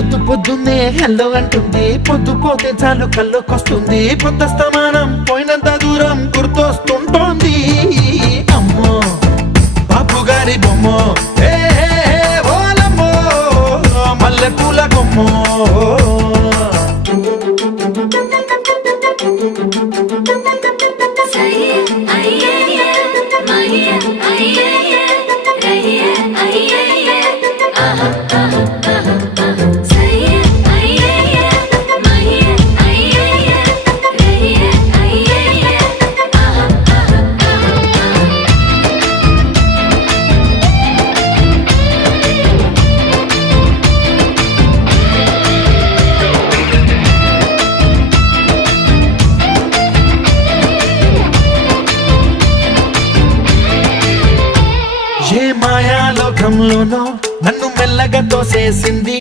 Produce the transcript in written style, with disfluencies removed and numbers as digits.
పొద్దున్నే హెల్లో అంటుంది, పొద్దు పోతే చాలు కళ్ళొకొస్తుంది, పొద్దస్తమానం పోయినంత దూరం గుర్తొస్తుంటోంది. అమ్మో బాపు గారి బొమ్మో, ఓలమ్మో మల్లె పూల కొమ్మో. ఏ మాయాలోకంలోనో నన్ను మెల్లగా తోసేసింది.